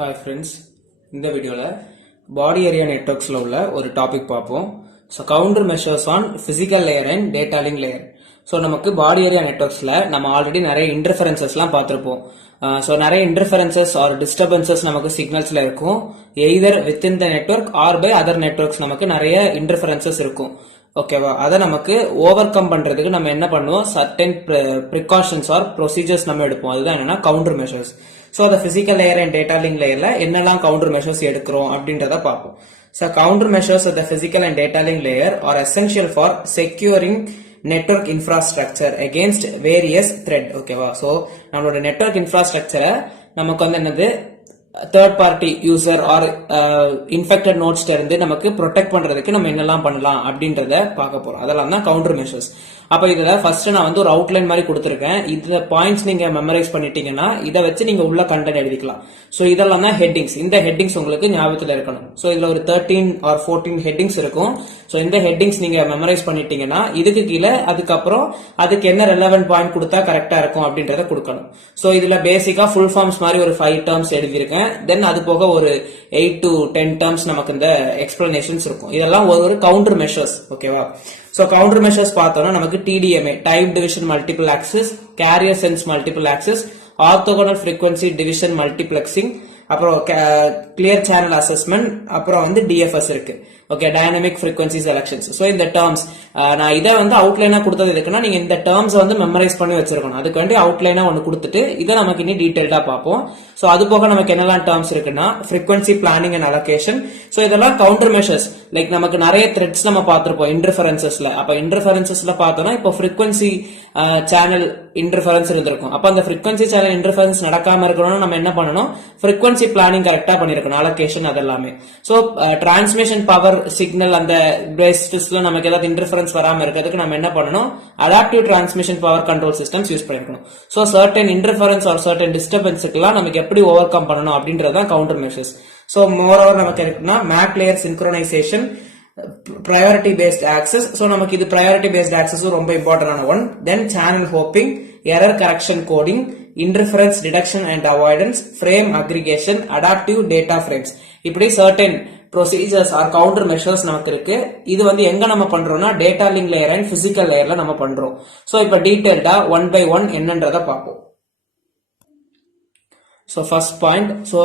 Hi friends, in the video body area networks la ulla ஒரு topic பார்ப்போம். So counter measures on physical layer and data link layer. So நமக்கு body area networks ல நம்ம already நிறைய interferencesலாம் பார்த்திருப்போம். So நிறைய interferences or disturbances நமக்கு signalsல இருக்கும். Either within the network or by other networks நமக்கு நிறைய interferences இருக்கும். ஓகேவா, அதை நமக்கு ஓவர் கம் பண்றதுக்கு நம்ம என்ன பண்ணுவோம், சர்டன் ப்ரிகாஷன்ஸ் ஆர் ப்ரொசீஜர்ஸ் நம்ம எடுப்போம். அதுதான் என்னன்னா கவுண்டர் மெஷர்ஸ். ஸோ அந்த physical layer and data link லேயர்ல என்னெல்லாம் கவுண்டர் மெஷர்ஸ் எடுக்கிறோம் அப்படின்றத பார்ப்போம். So counter measures of the physical and data link layer are essential for securing network infrastructure against various threat. ஓகேவா, ஸோ நம்மளோட நெட்வொர்க் இன்ஃப்ராஸ்ட்ரக்சரை நமக்கு வந்து என்னது third party user or infected நோட்ஸ்ல இருந்து நமக்கு ப்ரொடெக்ட் பண்றதுக்கு நம்ம என்னெல்லாம் பண்ணலாம் அப்படின்றத பார்க்க போறோம். அதெல்லாம் தான் கவுண்டர் மெஷர்ஸ். அப்ப இதுல ஃபர்ஸ்ட் நான் வந்து ஒரு அவுட்லைன் மாதிரி கொடுத்துருக்கேன். இந்த பாயிண்ட்ஸ் நீங்க மெமரைஸ் பண்ணிட்டீங்கன்னா இதை வச்சு நீங்க உள்ள கண்டென்ட் எழுதிக்கலாம். சோ இதெல்லாம் தான் ஹெட்டிங்ஸ். இந்த ஹெட்டிங்ஸ் உங்களுக்கு ஞாபகத்துல இருக்கணும். சோ இதுல ஒரு 13 ஆர் 14 ஹெட்டிங்ஸ் இருக்கும். சோ இந்த ஹெட்டிங்ஸ் நீங்க மெமரைஸ் பண்ணிட்டீங்கன்னா இதுக்கு கீழே அதுக்கப்புறம் அதுக்கு என்ன ரெலவென்ட் பாயிண்ட் கொடுத்தா கரெக்டா இருக்கும் அப்படின்றத கொடுக்கணும். சோ இதுல பேசிக்கா ஃபுல் ஃபார்ம்ஸ் மாதிரி ஒரு 5 டேர்ம்ஸ் எழுதியிருக்கேன். தென் அது போக ஒரு 8 to 10 டேர்ம்ஸ் நமக்கு இந்த எக்ஸ்பிளனேஷன்ஸ் இருக்கும். இதெல்லாம் ஒரு கவுண்டர் மெஷர்ஸ். ஓகேவா, சோ கவுண்டர் மெஷர்ஸ் பார்த்தோம்னா நமக்கு TDMA time division multiple access, carrier sense multiple access, orthogonal frequency division multiplexing, அப்புறம் கிளியர் சேனல் அசஸ்மெண்ட், அப்புறம் வந்து DFS இருக்கு. Okay, dynamic frequency selections. So இந்த டேர்ம்ஸ் நான் இதை வந்து அவுட்லைனா கொடுத்தது எதுக்குன்னா நீங்க இந்த டேர்ம்ஸ் வந்து மெமரைஸ் பண்ணி வச்சிருக்கணும். அதுக்கு வேண்டி அவுட்லைனா ஒன்னு கொடுத்துட்டு இதை நமக்கு இன்னும் டீடைல்டா பார்ப்போம். சோ அது போக நமக்கு என்னெல்லாம் டேர்ம்ஸ் இருக்குன்னா frequency planning and allocation. So இதெல்லாம் கவுண்டர் மெஷர்ஸ். லைக் நமக்கு நிறைய த்ரெட்ஸ் நம்ம பார்த்திருப்போம் இன்டர்ஃபரன்சஸ்ல. அப்ப இன்டர்ஃபரன்சஸ்ல பார்த்தோம்னா இப்போ ஃப்ரீக்வன்சி சேனல் இன்டர்ஃபரன்ஸ் இருந்திருக்கும். அப்ப அந்த ஃப்ரீக்வன்சி சேனல் இன்டர்ஃபரன்ஸ் நடக்காம இருக்கணும்னா நம்ம என்ன பண்ணணும், ஃப்ரீக்வன்சி பிளானிங் கரெக்டா பண்ணிருக்கணும், அலோகேஷன் அதெல்லாமே. சோ டிரான்ஸ்மிஷன் பவர் சிக்னல் அந்த பேசிஸ்ல நமக்கு ஏதாவது இன்டர்ஃபரன்ஸ் வராம இருக்கிறதுக்கு நம்ம என்ன பண்ணணும், adaptive transmission power control systems use பண்ணிருக்கணும். So certain interference or certain டிஸ்டர்பன்ஸ்க்குலாம் நமக்கு எப்படி ஓவர் கம் பண்ணணும் அப்படின்றதான் counter measures. So moreover நமக்கு இருக்குன்னா MAC layer synchronization, priority based access. so நமக்கு இது priority based access ரொம்ப இம்பார்ட்டன்டான one. then channel hopping, error correction coding, interference detection and avoidance, frame aggregation, adaptive data frames. இப்படி certain procedures or counter measures நமக்கு இருக்கு. இது வந்து எங்க நம்ம பண்றோம்னா data link layer and physical layerல நம்ம பண்றோம். so இப்ப டீடைல்டா ஒன் பை ஒன் என்னன்றத பார்ப்போம். So first point. சோ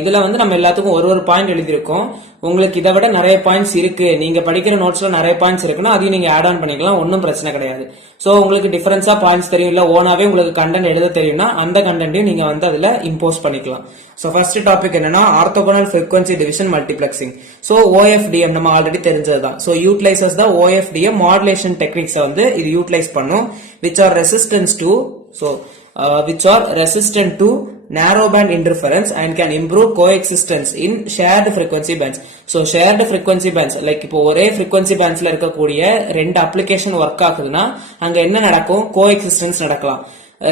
இதுல வந்து நம்ம எல்லாத்துக்கும் ஒரு பாயிண்ட் எழுதியிருக்கோம். உங்களுக்கு இதை விட நிறைய பாயிண்ட்ஸ் இருக்கு, நீங்க படிக்கிற நோட்ஸ்ல நிறைய பாயிண்ட்ஸ் இருக்குன்னா அதையும் நீங்க ஆட் ஆன் பண்ணிக்கலாம், ஒன்னும் பிரச்சனை கிடையாது. சோ உங்களுக்கு டிஃபரன்ஸா பாயிண்ட்ஸ் தெரியும், இல்ல ஓனாவே உங்களுக்கு கண்டென்ட் எழுத தெரியும்னா அந்த கண்டென்ட்டையும் நீங்க வந்து அதுல இம்போஸ் பண்ணிக்கலாம். சோ ஃபர்ஸ்ட் டாபிக் என்னன்னா orthogonal frequency division multiplexing. So OFDM நம்ம ஆல்ரெடி தெரிஞ்சதுதான். சோ யூட்டிலைசஸ் த OFDM மாடுலேஷன் டெக்னிக்ஸ் வந்து இது யூட்டிலைஸ் பண்ணும், which are resistant to narrow band interference and can improve coexistence in shared frequency bands. so shared frequency bands like இப்போ ஒரே frequency bandsல இருக்கக்கூடிய ரெண்டு application work ஆகுதுன்னா அங்க என்ன நடக்கும், coexistence நடக்கலாம்.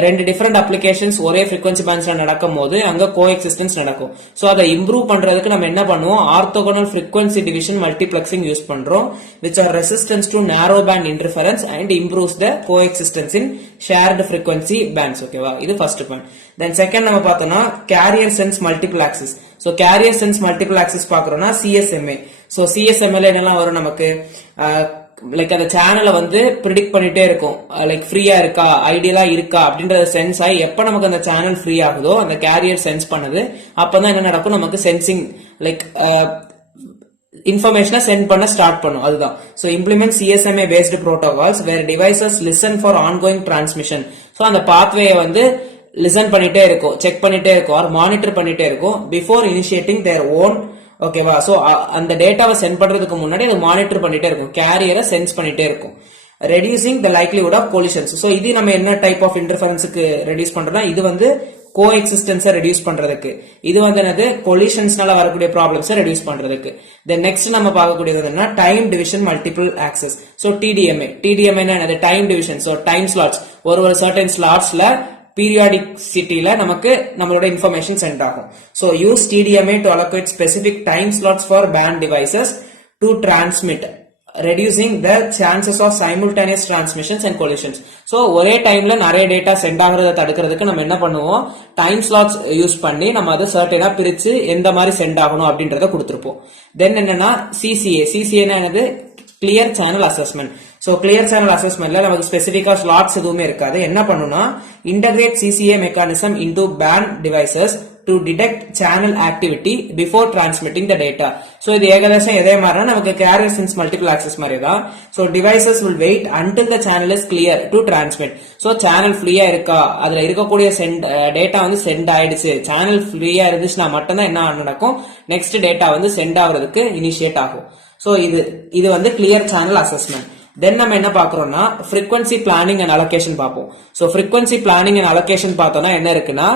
ரெண்டு டிஃபரெண்ட் அப்ளிகேஷன்ஸ் ஒரே ஃப்ரீக்வன்சி பேண்ட்ஸ்ல நடக்கும் போது அங்க கோஎக்ஸிஸ்டன்ஸ் நடக்கும். சோ அதை இம்ப்ரூவ் பண்றதுக்கு நம்ம என்ன பண்ணுவோம், orthogonal frequency division multiplexing use பண்றோம், which are resistance to narrow band interference and improves the coexistence in shared frequency bands. ஓகேவா, இது ஃபர்ஸ்ட் பாயிண்ட். தென் செகண்ட் நம்ம பார்த்தோம்னா carrier sense multiple access. So carrier sense multiple access பாக்குறோம்னா CSMA. So CSMA என்னெல்லாம் வரும் நமக்கு, like அந்த சேனலை வந்து ப்ரிடிக்ட் பண்ணிட்டே இருக்கும், லைக் ஃப்ரீயா இருக்கா ஐடியலா இருக்கா அப்படின்றத சென்ஸ் ஆகி எப்ப நமக்கு அந்த சேனல் ஃப்ரீ ஆகுதோ அந்த கேரியர் சென்ஸ் பண்ணுது, அப்பதான் என்ன நடக்கும், நமக்கு சென்சிங் லைக் இன்ஃபர்மேஷனை சென்ட் பண்ண ஸ்டார்ட் பண்ணும். அதுதான். So implement CSMA based protocols where devices listen for ongoing transmission. So அந்த பாத்வேயை வந்து லிசன் பண்ணிட்டே இருக்கும், செக் பண்ணிட்டே இருக்கும், ஆர் மானிட்டர் பண்ணிட்டே இருக்கும் பிஃபோர் இனிஷியேட்டிங் தேர் ஓன். ஓகேவா, சோ அந்த டேட்டாவை சென்ட் பண்றதுக்கு முன்னாடி அது மானிட்டர் பண்ணிட்டே இருக்கும், கேரியரை சென்ஸ் பண்ணிட்டே இருக்கும். Reducing the likelihood of collisions. So இது நம்ம என்ன டைப் ஆஃப் இன்டர்ஃபரன்ஸ்க்கு ரெடியூஸ் பண்றோம்னா இது வந்து கோஎக்ஸிஸ்டன்ஸை ரெடியூஸ் பண்றதுக்கு, இது வந்து என்னது கொலிஷன்ஸ்னால வரக்கூடிய ப்ராப்ளம்ஸை ரெடியூஸ் பண்றதுக்கு. தென் நெக்ஸ்ட் நம்ம பார்க்கக்கூடியது என்னன்னா time division multiple access. So TDMA என்னது, time division. So time slots ஒரு சர்டன் ஸ்லாட்ஸ்ல பீரியாடிசிட்டியில நமக்கு நம்மளோட இன்ஃபர்மேஷன் சென்ட் ஆகும். So use TDMA to allocate specific time slots for band devices to transmit reducing the chances of simultaneous transmissions and collisions. So ஒரே டைம்ல நிறைய data send ஆகுறத தடுக்கிறதுக்கு நம்ம என்ன பண்ணுவோம், டைம் ஸ்லாட்ஸ் யூஸ் பண்ணி நம்ம அதை சர்டனா பிரிச்சு எந்த மாதிரி சென்ட் ஆகணும் அப்படின்றத கொடுத்துருப்போம். தென் என்னன்னா சிசிஏ என்னது, clear channel assessment. So clear channel அசஸ்மெண்ட்ல நமக்கு ஸ்பெசிபிக்கா ஸ்லாட்ஸ் எதுவுமே இருக்காது. என்ன பண்ணுனா, integrate CCA mechanism into band devices to detect channel activity before transmitting the data. So இது ஏகദേശம் இதே மாதிரினா நமக்கு carrier sense multiple access மாதிரி தான். So devices will wait until the channel is clear to transmit. So channel ஃப்ரீயா இருக்கா, அதுல இருக்கக்கூடிய டேட்டா வந்து சென்ட் ஆயிடுச்சு, சேனல் ஃப்ரீயா இருந்துச்சுன்னா மட்டும்தான் என்ன நடக்கும், நெக்ஸ்ட் டேட்டா வந்து சென்ட் ஆகுறதுக்கு இனிஷியேட் ஆகும். So இது வந்து கிளியர் சேனல் அசஸ்மெண்ட். தென் நம்ம என்ன பாக்குறோம்னா, frequency planning and allocation பார்ப்போம். So frequency planning and allocation பார்த்தோம்னா என்ன இருக்குன்னா,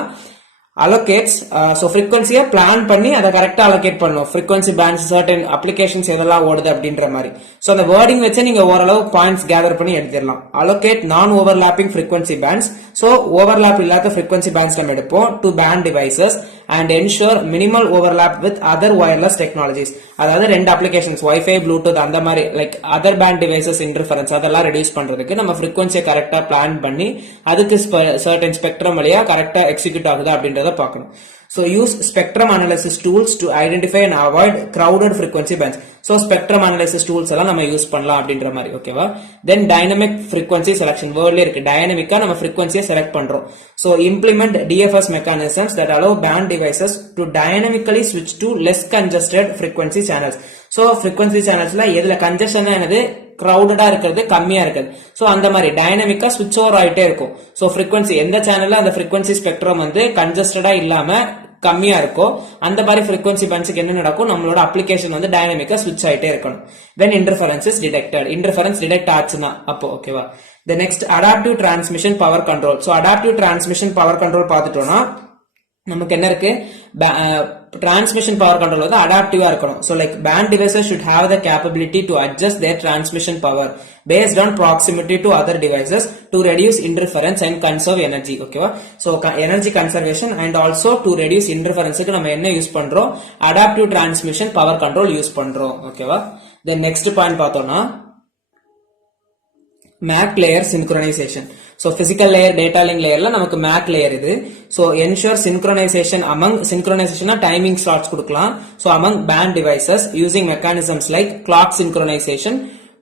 allocates, so frequency பிளான் பண்ணி அதை கரெக்டா allocate பண்ணும். frequency bands certain applications எதெல்லாம் ஓடுது அப்படின்ற மாதிரி. so அந்த wording வச்சு நீங்க ஓரளவு பாயிண்ட்ஸ் கேதர் பண்ணி எடுத்துடலாம். allocate non overlapping frequency bands, so overlap இல்லாத frequency bands நம்ம எடுப்போம் to band devices and ensure minimal overlap with other wireless technologies. அதாவது ரெண்டு அப்ளிகேஷன்ஸ் வைஃபை ப்ளூடூத் அந்த மாதிரி like other band devices interference அதெல்லாம் ரெடியூஸ் பண்றதுக்கு நம்ம frequency கரெக்டா பிளான் பண்ணி அதுக்கு certain ஸ்பெக்ட்ரம் வழியா கரெக்டா எக்ஸிக்யூட் ஆகுதா அப்படின்றத பார்க்கணும். So use spectrum analysis tools to identify and avoid crowded frequency bands. So spectrum analysis tools எல்லாம் நம்ம யூஸ் பண்ணலாம் அப்படின்ற மாதிரி, ஓகேவா. Then dynamic frequency selection, வேர்ட்ல இருக்கு, டைனமிக்கா நம்ம frequency செலக்ட் பண்றோம். So implement DFS mechanisms that allow band devices to dynamically switch to less congested frequency channels. So frequency channelsல எதுல கன்ஜெஷன் என்னது, கிரவுடடா இருக்கிறது, கம்மியா இருக்குது. சோ அந்த மாதிரி டைனமிக்கா ஸ்விட்ச் ஓவர் ஆயிட்டே இருக்கும். சோ frequency எந்த சேனல்ல அந்த frequency ஸ்பெக்ட்ரம் வந்து கன்ஜெஸ்டடா இல்லாம கம்மியா இருக்கும், அந்த மாதிரி frequency bandsக்கு என்ன நடக்கும், நம்மளோட அப்ளிகேஷன் வந்து டைனமிக்கா ஸ்விட்ச் ஆயிட்டே இருக்கணும். When interference is detected, interference detect ஆச்சுன்னா அப்போ, ஓகேவா. The next adaptive transmission power control. So adaptive transmission power control பார்த்துட்டோம்னா நமக்கு என்ன இருக்கு, transmission power control வந்து அடாப்டிவா இருக்கணும். So like band devices should have the capability to adjust their transmission power based on proximity to other devices to reduce interference and conserve energy, ஓகேவா. So energy conservation and also to reduce interference க்கு நம்ம என்ன use பண்றோம், adaptive transmission power control use பண்றோம், ஓகேவா. Then next point பார்த்தோம்னா MAC layer synchronization. So physical layer, data link layerல நமக்கு MAC layer இது. So ensure synchronization among timing slots கொடுக்கலாம். So among band devices using mechanisms like clock synchronization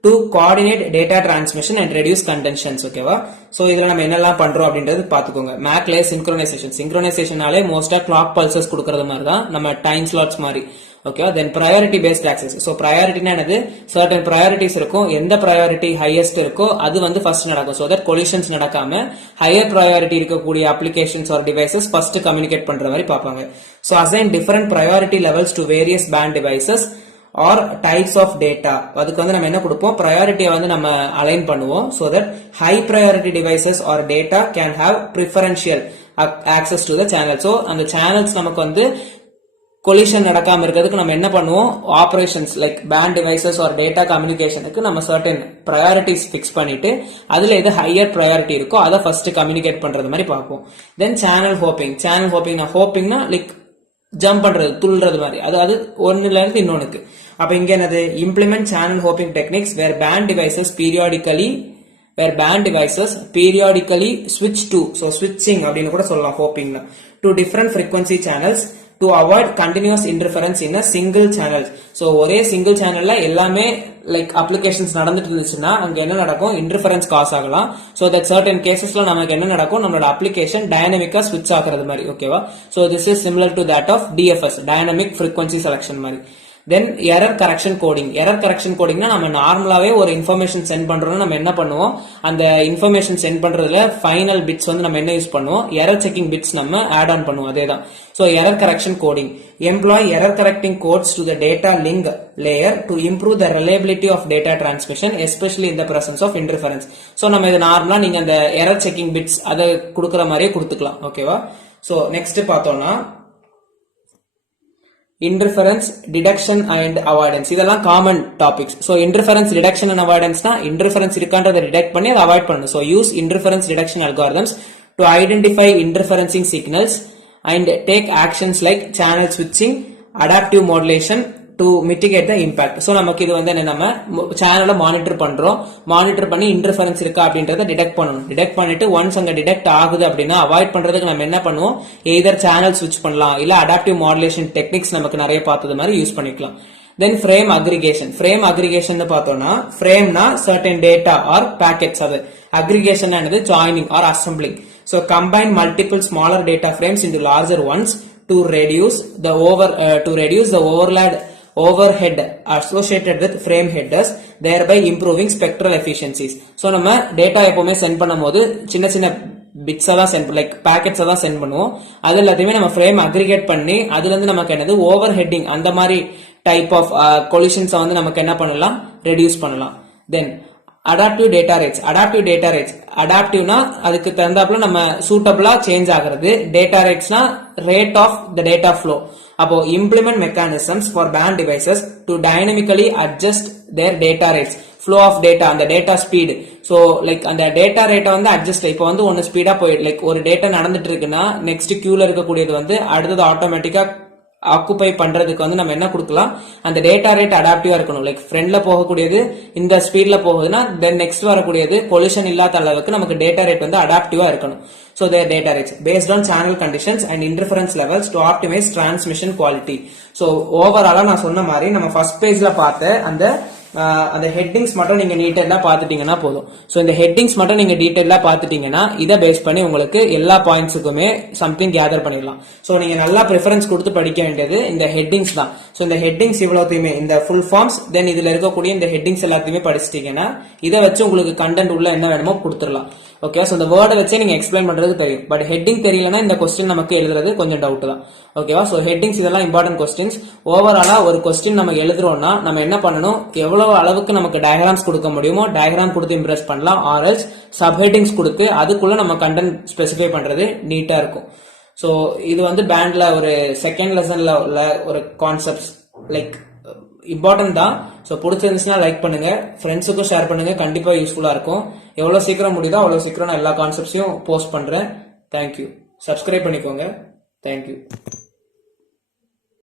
to coordinate data transmission and reduce contentions, ஓகேவா. So இதுல நம்ம என்னெல்லாம் பண்றோம் அப்படின்றது பாத்துக்கோங்க. MAC layer synchronization மோஸ்டா clock pulses கொடுக்கறது மாதிரி தான், நம்ம டைம் ஸ்லாட்ஸ் மாதிரி, ஓகேவா. தென் priority based access. So priority என்னது, certain priorities இருக்கும், எந்த priority highest இருக்கோ அது வந்து first நடக்கும். So that collisions நடக்காம higher priority இருக்கக்கூடிய applications or devices first communicate பண்ற மாதிரி பார்ப்பாங்க. So assign different priority levels to various band devices or types of data. அதுக்கு வந்து நம்ம என்ன கொடுப்போம், priority வந்து நம்ம align பண்ணுவோம். So that high priority devices or data can have preferential access to the channel. So அந்த channels நமக்கு வந்து collision நடக்காம இருக்கிறதுக்கு நம்ம என்ன பண்ணுவோம், operations like band devices or data கம்யூனிகேஷனுக்கு நம்ம சர்டன் ப்ரையாரிட்டிஸ் ஃபிக்ஸ் பண்ணிட்டு அதுல எது ஹையர் ப்ரையாரிட்டி இருக்கோ அதை ஃபர்ஸ்ட் கம்யூனிகேட் பண்றது மாதிரி பார்ப்போம். தென் சேனல் ஹோப்பிங்னா லைக் ஜம்ப் பண்றது, துள்ளுறது மாதிரி, அது ஒன்னுல இருந்து இன்னொன்னுக்கு. அப்ப இங்க என்னது, implement channel hopping techniques where band devices periodically switch to, so switching அப்படின்னு கூட சொல்லலாம் ஹோப்பிங்னா, to different frequency channels to avoid continuous interference in a single channel. So ஒரே single channelல எல்லாமே like applications நடந்துட்டு இருந்துச்சுன்னா அங்க என்ன நடக்கும், interference காஸ் ஆகலாம். So that certain casesல நமக்கு என்ன நடக்கும், நம்மளோட application dynamicா switch ஆகிறது மாதிரி, ஓகேவா. So this is similar to that of DFS, dynamic frequency selection மாதிரி. Then error correction codingனா நம்ம நார்மலாவே ஒரு இன்ஃபர்மேஷன் சென்ட் பண்றோம்னா நம்ம என்ன பண்ணுவோம், அந்த இன்ஃபர்மேஷன் சென்ட் பண்றதுல ஃபைனல் பிட்ஸ் வந்து நம்ம என்ன யூஸ் பண்ணுவோம், எரர் செக்கிங் பிட்ஸ் நம்ம ஆட் ஆன் பண்ணுவோம், அதேதான். So error correction coding, employ error correcting codes to the data link layer to improve the reliability of data transmission, especially in the presence of interference. So நம்ம இது நார்மலா நீங்க அந்த error checking bits அதை கொடுக்குற மாதிரியே கொடுத்துக்கலாம், ஓகேவா. So next பார்த்தோம்னா interference detection and avoidance, இதெல்லாம் common topics. So interference detection and avoidance னா interference இருக்கான்றதை டிடெக்ட் பண்ணி அதை அவாய்ட் பண்ணணும். So use interference detection algorithms to identify interferencing signals and take actions like channel switching, adaptive modulation, to mitigate the impact. So நமக்கு இது வந்து என்ன, நம்ம சேனலை மானிட்டர் பண்றோம், மானிட்டர் பண்ணி இன்டர்ஃபரன்ஸ் இருக்கா அப்படின்றத டிடெக்ட் பண்ணணும். டிடெக்ட் பண்ணிட்டு ஒன்ஸ் அங்க டிடெக்ட் ஆகுது அப்படின்னா அவாய்ட் பண்றதுக்கு நம்ம என்ன பண்ணுவோம், எய்தர் சேனல் ஸ்விட்ச் பண்ணலாம், இல்ல அடாப்டிவ் மாடுலேஷன் டெக்னிக்ஸ் நமக்கு நிறைய பார்த்தது மாதிரி யூஸ் பண்ணிக்கலாம். Then frame aggregation. Frame aggregation பார்த்தோம்னா, ஃப்ரேம்னா சர்டன் டேட்டா ஆர் பேக்கெட்ஸ், அது அக்ரிகேஷன் ஆனது joining or assembling. So combine multiple smaller data frames into larger ones to reduce the overhead associated with frame headers, thereby improving spectral efficiencies. So நம்ம data எப்பவுமே send பண்ணும்போது சின்ன சின்ன pizza தான் send, like பேக்கெட்ஸா தான் send பண்ணுவோம். அது எல்லாத்தையுமே நம்ம ஃப்ரேம் அக்ரிகேட் பண்ணி அதுல இருந்து நமக்கு என்னது ஓவர் ஹெட்டிங் அந்த மாதிரி டைப் ஆஃப் கொலிஷன்ஸை வந்து நமக்கு என்ன பண்ணலாம், ரெடியூஸ் பண்ணலாம். Then adaptive data rates. அடாப்டிவ்னா அதுக்கு தகுந்தாப்புல நம்ம சூட்டபிளா சேஞ்ச் ஆகிறது. டேட்டா ரேட்ஸ்னா rate of the data flow. அப்போ implement mechanisms for band devices to dynamically adjust their data rates, flow of data, அந்த டேட்டா ஸ்பீடு. ஸோ லைக் அந்த டேட்டா ரேட்டை வந்து அட்ஜஸ்ட், இப்போ வந்து ஒன்னு ஸ்பீடா போயிட்டு லைக் ஒரு டேட்டா நடந்துட்டு இருக்குன்னா நெக்ஸ்ட் கியூல இருக்கக்கூடியது வந்து அடுத்தது ஆட்டோமேட்டிக்கா ஆக்குபை பண்றதுக்கு வந்து நம்ம என்ன கொடுக்கலாம், அந்த டேட்டா ரேட் அடாப்டிவா இருக்கணும். லைக் ஃப்ரெண்ட்ல போகக்கூடியது இந்த ஸ்பீட்ல போகுதுன்னா தென் நெக்ஸ்ட் வரக்கூடியது கொலிஷன் இல்லாத அளவுக்கு நமக்கு டேட்டா ரேட் வந்து அடாப்டிவா இருக்கணும். So their data rates based on channel conditions and interference levels to optimize transmission quality. So overall நான் சொன்ன மாதிரி நம்ம ஃபர்ஸ்ட் பேஜ்ல பார்த்த அந்த ஹெட்டிங்ஸ் மட்டும் நீங்க டீடைலா பாத்துட்டீங்கன்னா போதும். சோ இந்த ஹெட்டிங்ஸ் மட்டும் நீங்க டீடைலா பாத்துட்டீங்கன்னா இதை பேஸ் பண்ணி உங்களுக்கு எல்லா பாயிண்ட்ஸுக்குமே சம்திங் கேதர் பண்ணிடலாம். சோ நீங்க நல்லா ப்ரிஃபரன்ஸ் கொடுத்து படிக்க வேண்டியது இந்த ஹெட்டிங்ஸ் தான். சோ இந்த ஹெட்டிங்ஸ் இவ்வளவுத்தையுமே, இந்த ஃபுல் ஃபார்ம்ஸ் தென் இதுல இருக்கக்கூடிய இந்த ஹெட்டிங்ஸ் எல்லாத்தையுமே படிச்சிட்டீங்கன்னா இதை வச்சு உங்களுக்கு கண்டென்ட் உள்ள என்ன வேணுமோ கொடுத்துடலாம். ஓகே, சோ இந்த வேர்டை வச்சே நீங்க எக்ஸ்பிளைன் பண்றது தெரியும். பட் ஹெட்டிங் தெரியலன்னா இந்த கொஸ்டின் நமக்கு எழுதுறது கொஞ்சம் டவுட் தான். ஓகேவா? சோ ஹெட்டிங்ஸ் இதெல்லாம் இம்பார்ட்டன்ட் கொஸ்டின்ஸ். ஓவராலா ஒரு கொஸ்டின் நம்ம எழுதுறோம்னா நம்ம என்ன பண்ணணும், எவ்வளவு அளவுக்கு நமக்கு டயக்ராம்ஸ் கொடுக்க முடியுமோ டயக்ராம் கொடுத்து இம்ப்ரெஸ் பண்ணலாம். ஆர்எல்ஸ் சப் ஹெட்டிங்ஸ் கொடுத்து அதுக்குள்ள நம்ம கண்டென்ட் ஸ்பெசிஃபை பண்றது நீட்டா இருக்கும். சோ இது வந்து பேண்ட்ல ஒரு செகண்ட் லெசன்ல உள்ள ஒரு கான்செப்ட்ஸ், லைக் இம்பார்ட்டன்ட் தான். ஸோ பிடிச்சிருந்துச்சுன்னா லைக் பண்ணுங்க, ஃப்ரெண்ட்ஸுக்கும் ஷேர் பண்ணுங்க, கண்டிப்பா யூஸ்ஃபுல்லா இருக்கும். எவ்வளவு சீக்கிரம் முடியுதோ அவ்வளவு சீக்கிரம் நான் எல்லா கான்செப்ட்ஸையும் போஸ்ட் பண்றேன். தேங்க்யூ. சப்ஸ்கிரைப் பண்ணிக்கோங்க. தேங்க்யூ.